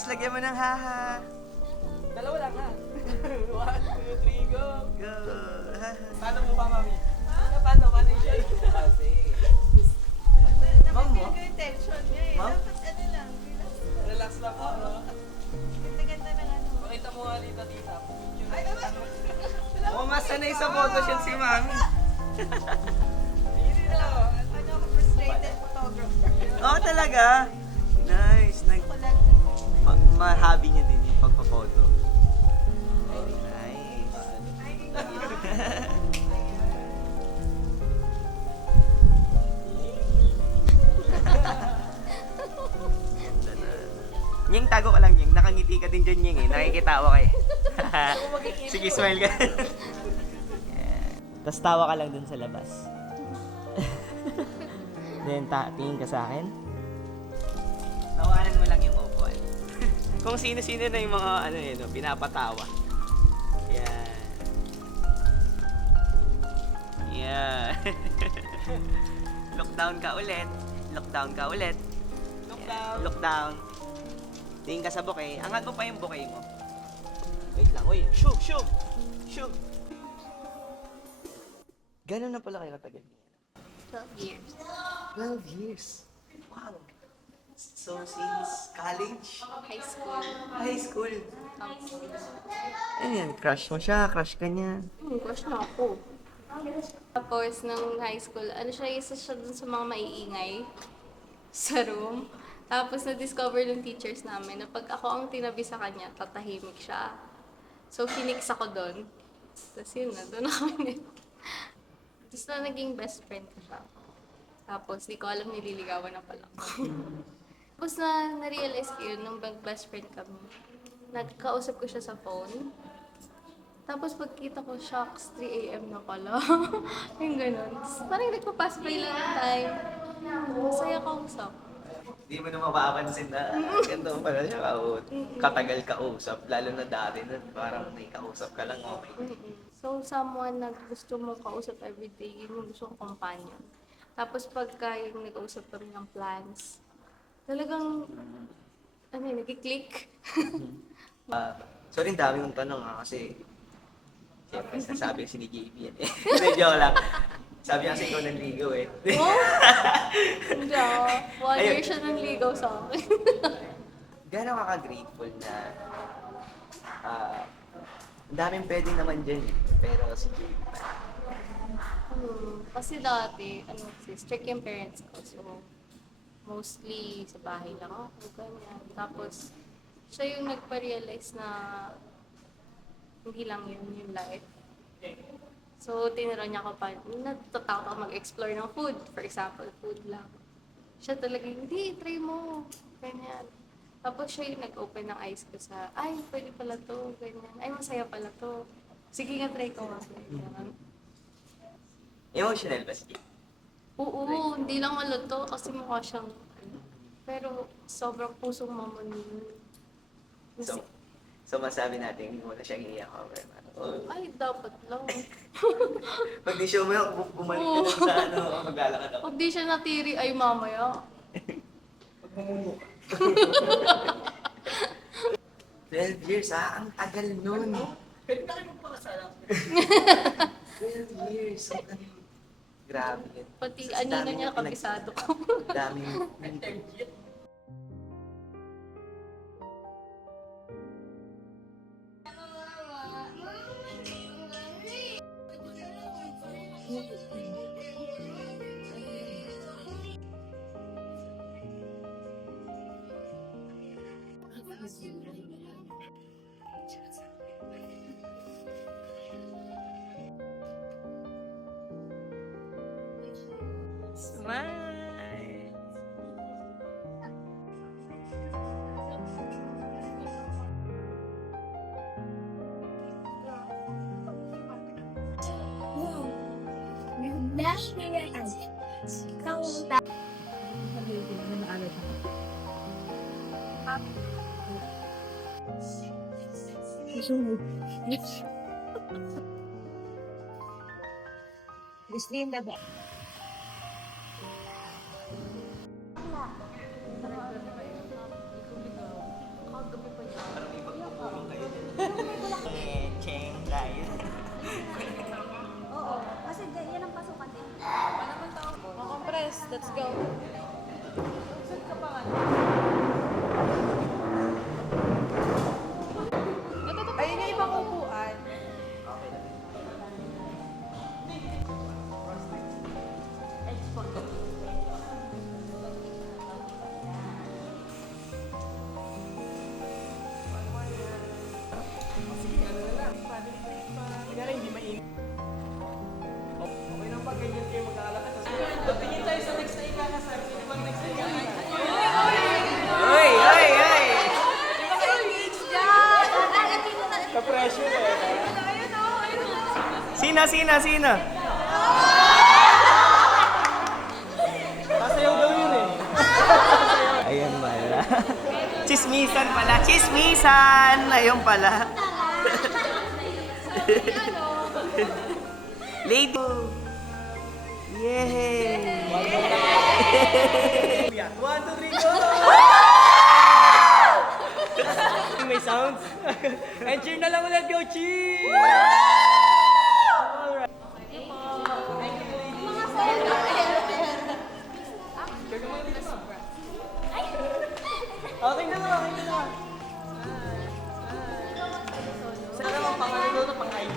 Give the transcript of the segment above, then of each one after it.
Tapos lagyan mo ng haha. Dalawa lang ha. 1, 2, 3, go! Go! Haha. Paano mo pa, mami? Paano yung shake? Kasi. Ma'am mo? Napapil ko yung tension niya eh. Ma'am? Dapat ano lang, relax. Relax lang po, no? Ganda-ganda ng ano. Pakita mo nga dito, tita. Ay, Oh, mas sanay sa photoshoot si Mami. Easy na. ano ako, frustrated photographer. Oh, talaga? Nice. Ako lang. Ma-hobby niya din yung pagpa-photo. Oh, nice. Ay, hindi ko. Nying, tago ka lang, Nying. Nakangiti ka din dyan, Nying, eh. Nakikitawa ka eh. Sige, smile ka. Yeah. Tapos tawa ka lang dun sa labas. Then, tingin ka sa akin. Tawanan mo lang yung upuan. Kung sino-sino na yung mga, ano yun, no, pinapatawa. Yan. Yeah. Look down ka ulit. Look down ka ulit. Look Yan. down. Look down. Tingin ka sa bouquet. Angat mo pa yung bouquet mo. Wait lang. Uy, shoo, shoo, shoo. Gano'n na pala kayo katagal niya? 12 years. 12 years. Wow. So, since college? High school. High school. Ayan, crush mo siya, crush ka niya. Crush na ako. Tapos, nung high school, ano siya, isa siya dun sa mga maiingay sa room. Tapos, na-discover ng teachers namin na pag ako ang tinabi sa kanya, tatahimik siya. So, kinix ako doon. Tapos yun na, doon ako Tapos na naging best friend ko siya. Tapos, di ko alam nililigawan na pala ako. Tapos na-realize ko yun, nung best friend kami. Nagkausap ko siya sa phone. Tapos pagkita ko, shocks, 3 a.m. na pala. Yung ganun. Tapos parang nagpapass by lang yung time. Masaya kausap. Hindi mo na mapapansin na ganito pala siya katagal kausap. Lalo na dati na parang may kausap ka lang, okay. So, someone na gusto mo kausap everyday, yun yung gusto kong companion. Tapos pagka yung nag-usap kami ng plans, talagang, ano yun, nag-click. Sorry, dami mong tanong ha, kasi siyempre sasabi si ni JB yan eh. Hindi, joke lang. Sabi niya kasi ikaw nanligaw eh. Oh! Hindi ah. 1 year Ayun. siya nang ligaw sa akin. Gano'n ka ka-grateful na ang daming pwede naman dyan eh. Pero si JB pa. Kasi dati, strict yung parents ko. So, mostly sa bahay lang ako, ganyan. Tapos, siya yung nagpa-realize na hindi lang yun yung life. So, tinuro niya ako pa, natatakot ako mag-explore ng food. For example, food lang. Siya talaga, hindi, try mo. Ganyan. Tapos siya yung nag-open ng eyes ko sa, ay, pwede pala to, ganyan. Ay, masaya pala to. Sige nga, try ko nga. Ganyan. Emotional ba si JB? Oo, hindi lang malato kasi mukha siyang, pero sobrang pusong mamunin. So masabi natin, hindi mo na siya i-cover. Ay, dapat lang. Pag di siya umayak, bumalik ka lang sa ano, maglalakad ako. Pag di siya natiri, ay mamaya. Magmumuno ka. 12 years ha? Ang tagal nun. Pwede na kayo magpakasala. 12 years. Ang tagal. Grabe yun. Pati Sa anino dami niya, mo pinag- kabisado ko. Daming smile. Gusto yung labi. Kaya hindi mainit. Okay lang pag ganyan kayo magkakalakas. Tingin tayo sa next na ikakasal. Sino bang next na ikakasal? Oy, oy, oy! Ka-pressure eh. Sino, sino, sino? Sasayaw daw yun eh. Ayun pala. Chismisan pala. Chismisan! Ayun pala. Lady! Yay! 1, 2, 3, go! May sounds. And cheer na lang ulit, go cheer! Alright. Okay na lang, okay na lang. Saan naman pangalan na pang-ID?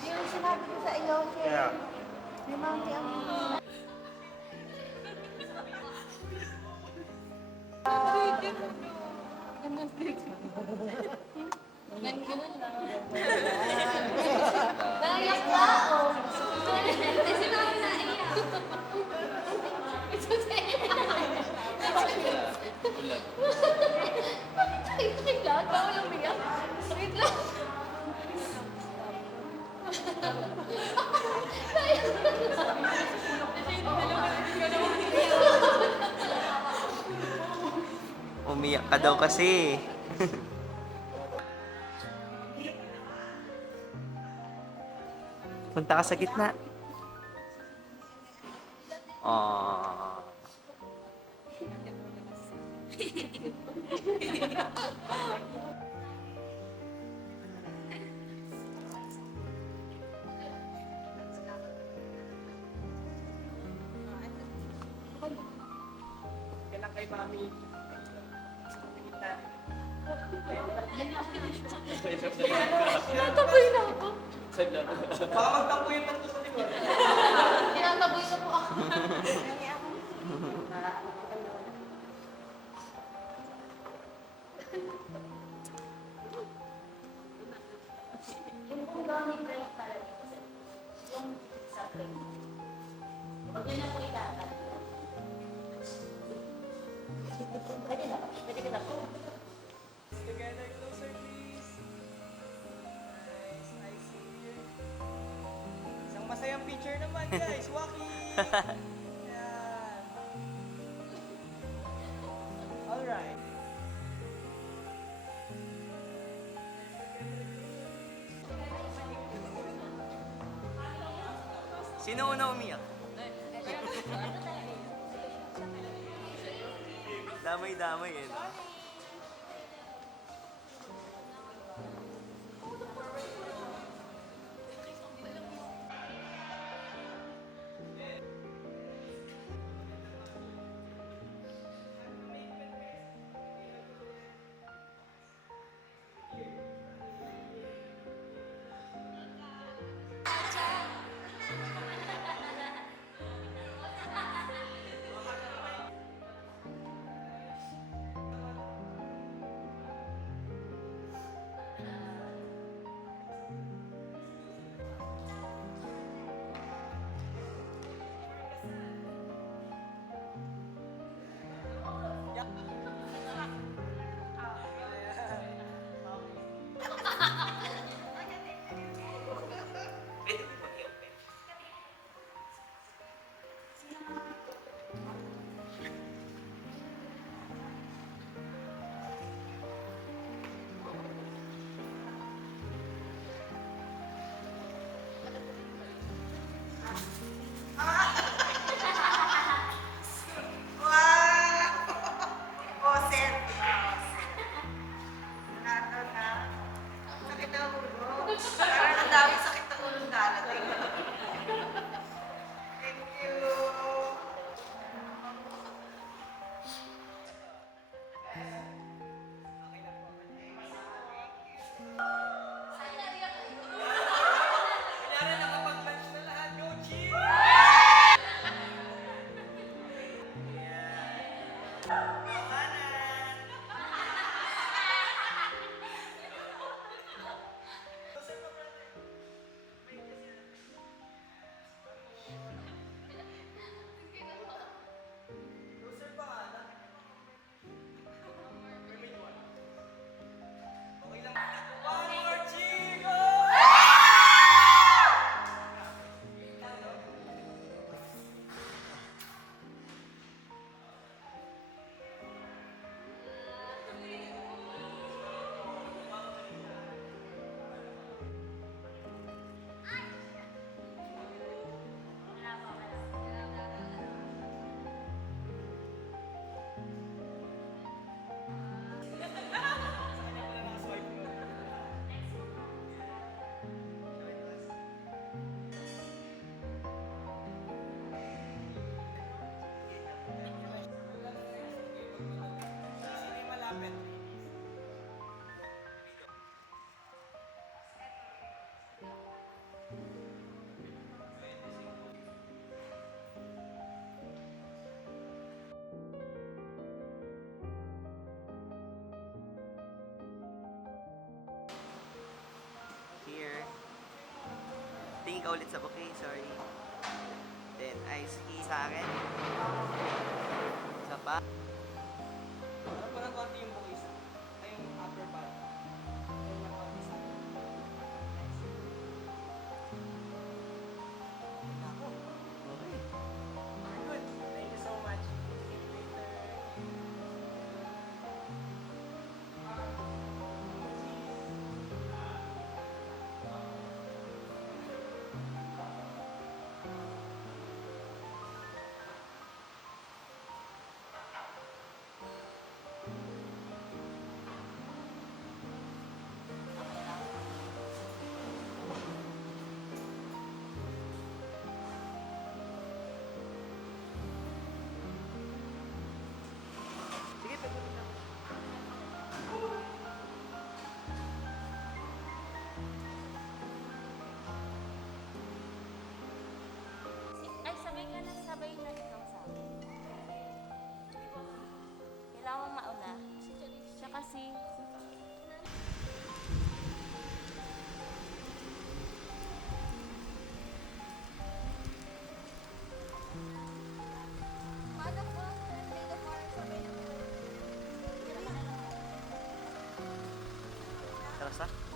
Yung sinabi ko sa iyo, may mountain ang Naiyak ka ako. Kasi namin naiyak. Bakit tayo kailangan? Bawal ang biyak. Wait lang. Umiyak ka daw kasi. Punta ka sa gitna. Aww. Kailan kay Mami? Tinataboy na ako. Baka magtampo yung tatlo sa likod. Tinataboy na po ako. yung gamit ko yung para dito. Yung sa akin. Huwag yun na po itatat. Pwede na. Pwede ka na po. Together, closer please. Nice, I see you. Isang masayang picture naman guys, Waki! Yan. Alright. Sino una umiyak? Damay-damay eh. No? tumingin ka ulit sa bouquet, sorry. Then, ice tea sa akin. Isa pa. Harap pa ng konti yung buhay sa ay yung upper part. Ayun ng konti sa nice. Ako. Okay. Good. Thank you so much. See you later. Sige, pagdating na. Ay, sabay na ikaw sa akin. Kailangan mong mauna. Siya kasi, Tara sa?